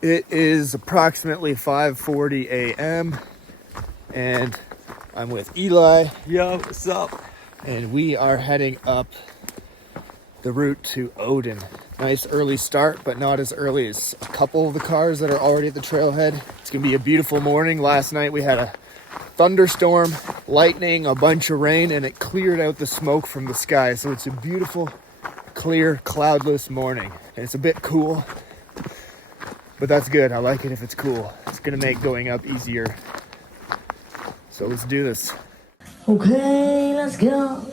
It is approximately 5:40 a.m. and I'm with Eli. Yo, what's up? And we are heading up the route to Odin. Nice early start, but not as early as a couple of the cars that are already at the trailhead. It's gonna be a beautiful morning. Last night we had a thunderstorm, lightning, a bunch of rain, and it cleared out the smoke from the sky. So it's a beautiful, clear, cloudless morning. And it's a bit cool, but that's good. I like it if it's cool. It's gonna make going up easier. So let's do this. Okay, let's go.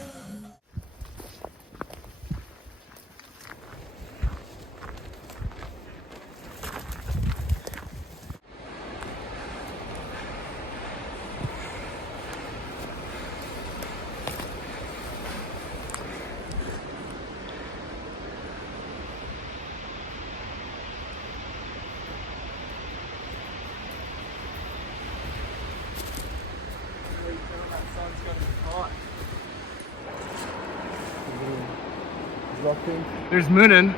There's Muninn.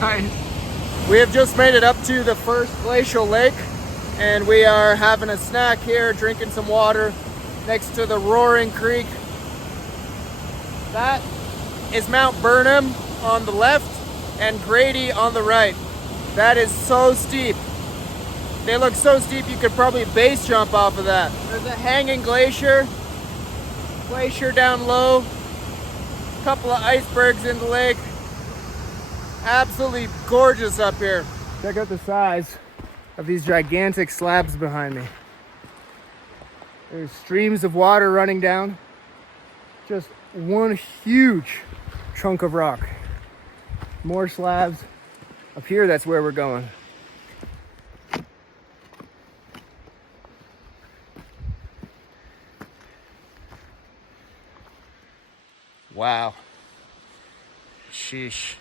Nice. We have just made it up to the first glacial lake, and we are having a snack here, drinking some water next to the roaring creek. That is Mount Burnham on the left and Grady on the right. That is so steep. They look so steep you could probably base jump off of that. There's a hanging glacier down low, a couple of icebergs in the lake. Absolutely gorgeous up here. Check out the size of these gigantic slabs behind me. There's streams of water running down. Just one huge chunk of rock. More slabs. Up here, that's where we're going. Wow. Sheesh.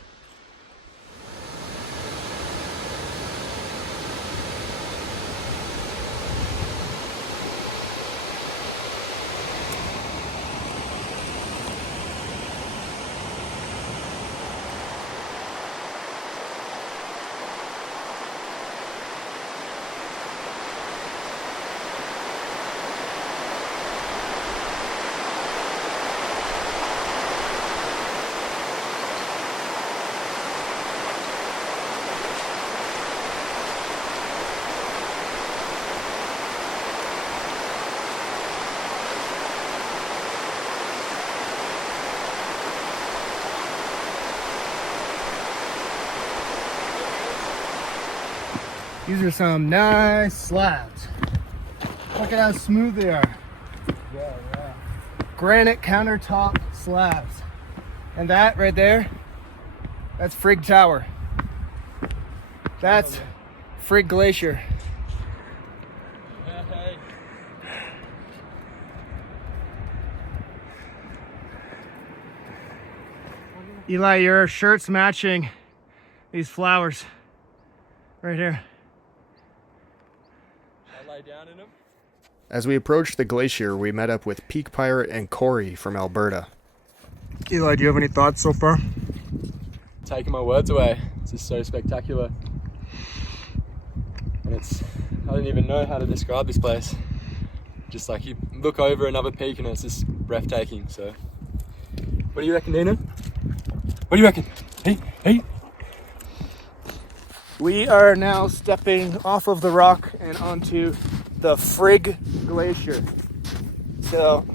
These are some nice slabs. Look at how smooth they are. Yeah. Granite countertop slabs. And that right there, that's Frigg Tower. That's Frigg Glacier. Eli, your shirt's matching these flowers right here. Down in them. As we approached the glacier, we met up with Peak Pirate and Corey from Alberta. Eli, do you have any thoughts so far? Taking my words away. This is so spectacular. And I don't even know how to describe this place. Just like you look over another peak and it's just breathtaking. So, what do you reckon, Nina? What do you reckon? Hey. We are now stepping off of the rock and onto the Frigg Glacier. So,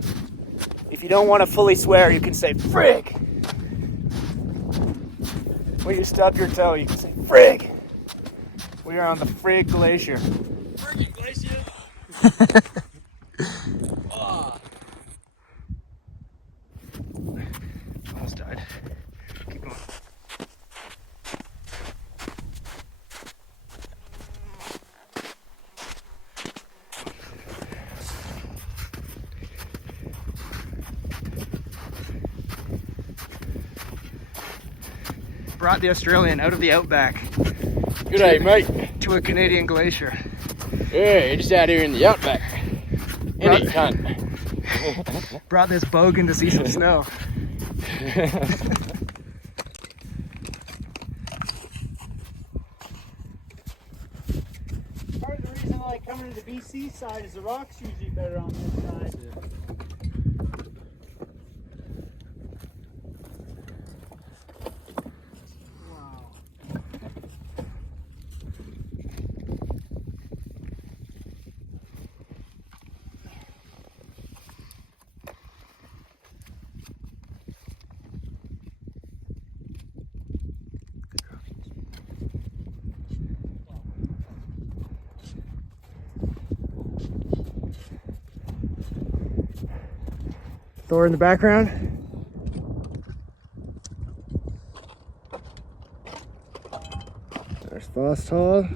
if you don't want to fully swear, you can say Frigg. When you stub your toe, you can say Frigg. We are on the Frigg Glacier. Friggin' glacier! almost died. Keep going. Brought the Australian out of the outback. Good day, mate. To a Canadian glacier. Yeah, you're just out here in the outback. Any cunt. Brought this bogan to see some snow. Part of the reason I like coming to the BC side is the rock's usually better on this side. Wow. Thor in the background. There's Voidpulp.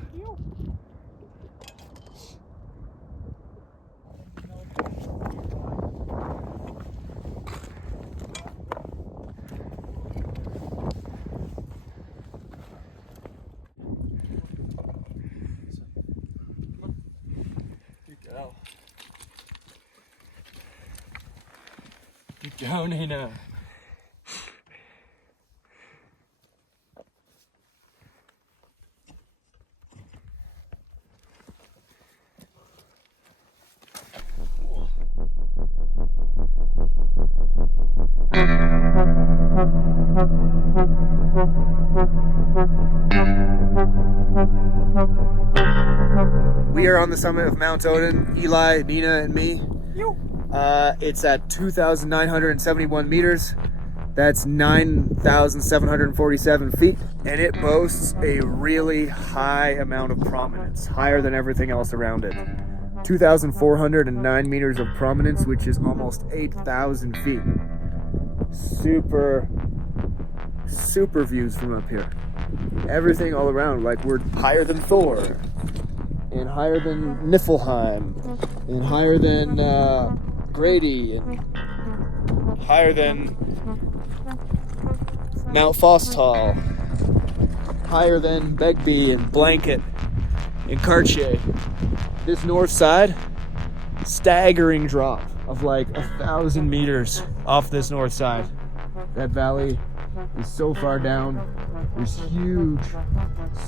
Good go, Nina. We are on the summit of Mount Odin, Eli, Nina, and me. It's at 2,971 meters. That's 9,747 feet. And it boasts a really high amount of prominence, higher than everything else around it. 2,409 meters of prominence, which is almost 8,000 feet. Super views from up here. Everything all around, like we're higher than Thor, and higher than Niflheim, and higher than Grady, and higher than Mount Fostal, higher than Begbie and Blanket and Cartier. This north side, staggering drop of like 1,000 meters off this north side. That valley is so far down. There's huge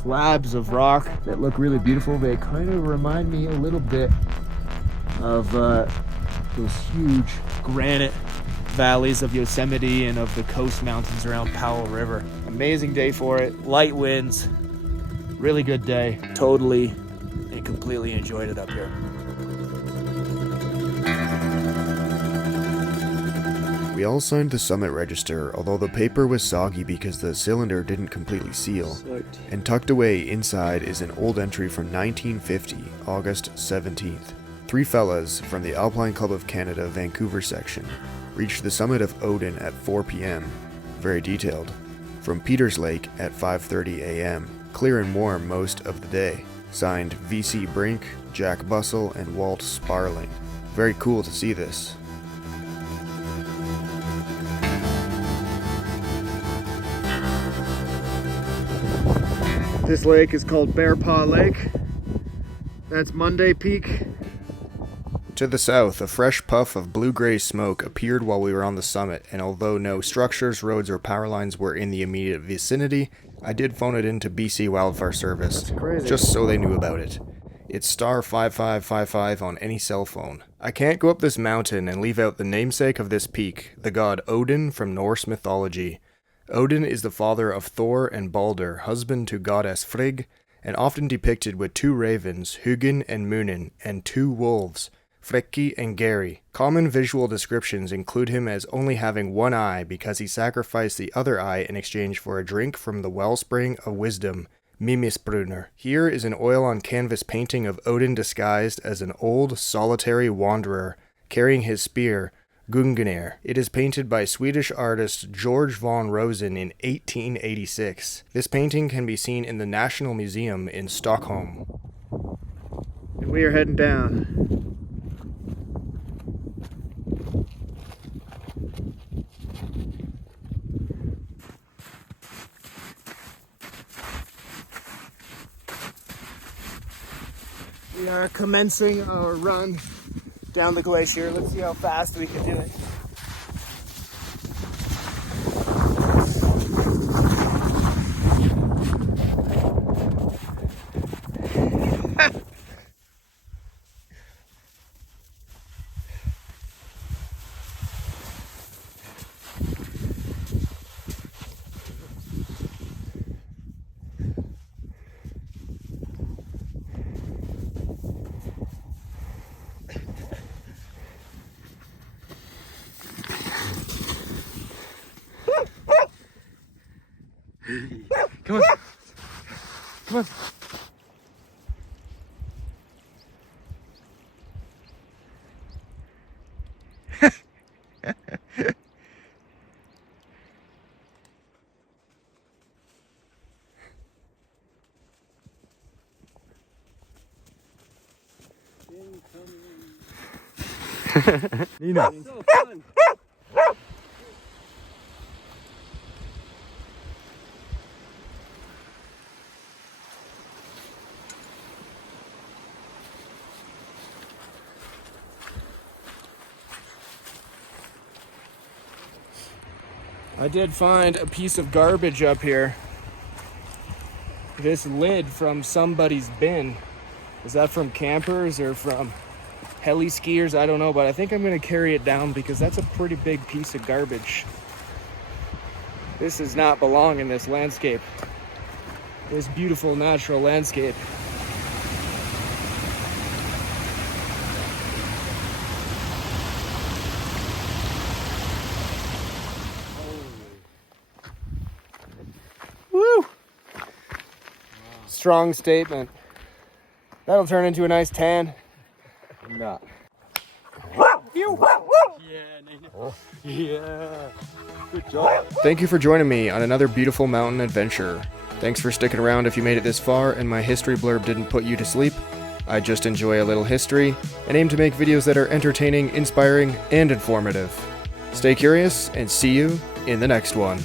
slabs of rock that look really beautiful. They kind of remind me a little bit of those huge granite valleys of Yosemite and of the coast mountains around Powell River. Amazing day for it. Light winds. Really good day. Totally and completely enjoyed it up here. We all signed the summit register, although the paper was soggy because the cylinder didn't completely seal. And tucked away inside is an old entry from 1950, August 17th. 3 fellas from the Alpine Club of Canada, Vancouver section, reached the summit of Odin at 4 p.m. Very detailed. From Peters Lake at 5:30 a.m. Clear and warm most of the day. Signed V.C. Brink, Jack Bussell, and Walt Sparling. Very cool to see this. This lake is called Bear Paw Lake. That's Monday Peak. To the south, a fresh puff of blue-gray smoke appeared while we were on the summit, and although no structures, roads, or power lines were in the immediate vicinity, I did phone it into BC Wildfire Service, just so they knew about it. It's star 5555 on any cell phone. I can't go up this mountain and leave out the namesake of this peak, the god Odin from Norse mythology. Odin is the father of Thor and Balder, husband to goddess Frigg, and often depicted with 2 ravens, Huginn and Muninn, and 2 wolves, Freki and Geri. Common visual descriptions include him as only having 1 eye because he sacrificed the other eye in exchange for a drink from the wellspring of wisdom, Mimisbrunner. Here is an oil-on-canvas painting of Odin disguised as an old, solitary wanderer, carrying his spear, Gungnir. It is painted by Swedish artist Georg von Rosen in 1886. This painting can be seen in the National Museum in Stockholm. And we are heading down. We are commencing our run down the glacier. Let's see how fast we can do it. Come on. Come on. Nina. So fun. I did find a piece of garbage up here. This lid from somebody's bin. Is that from campers or from heli skiers? I don't know, but I think I'm gonna carry it down because that's a pretty big piece of garbage. This does not belong in this landscape. This beautiful natural landscape. Woo! Strong statement. That'll turn into a nice tan. Nah. Phew. Yeah, Nina. Yeah. Good job. Thank you for joining me on another beautiful mountain adventure. Thanks for sticking around if you made it this far and my history blurb didn't put you to sleep. I just enjoy a little history and aim to make videos that are entertaining, inspiring, and informative. Stay curious and see you in the next one.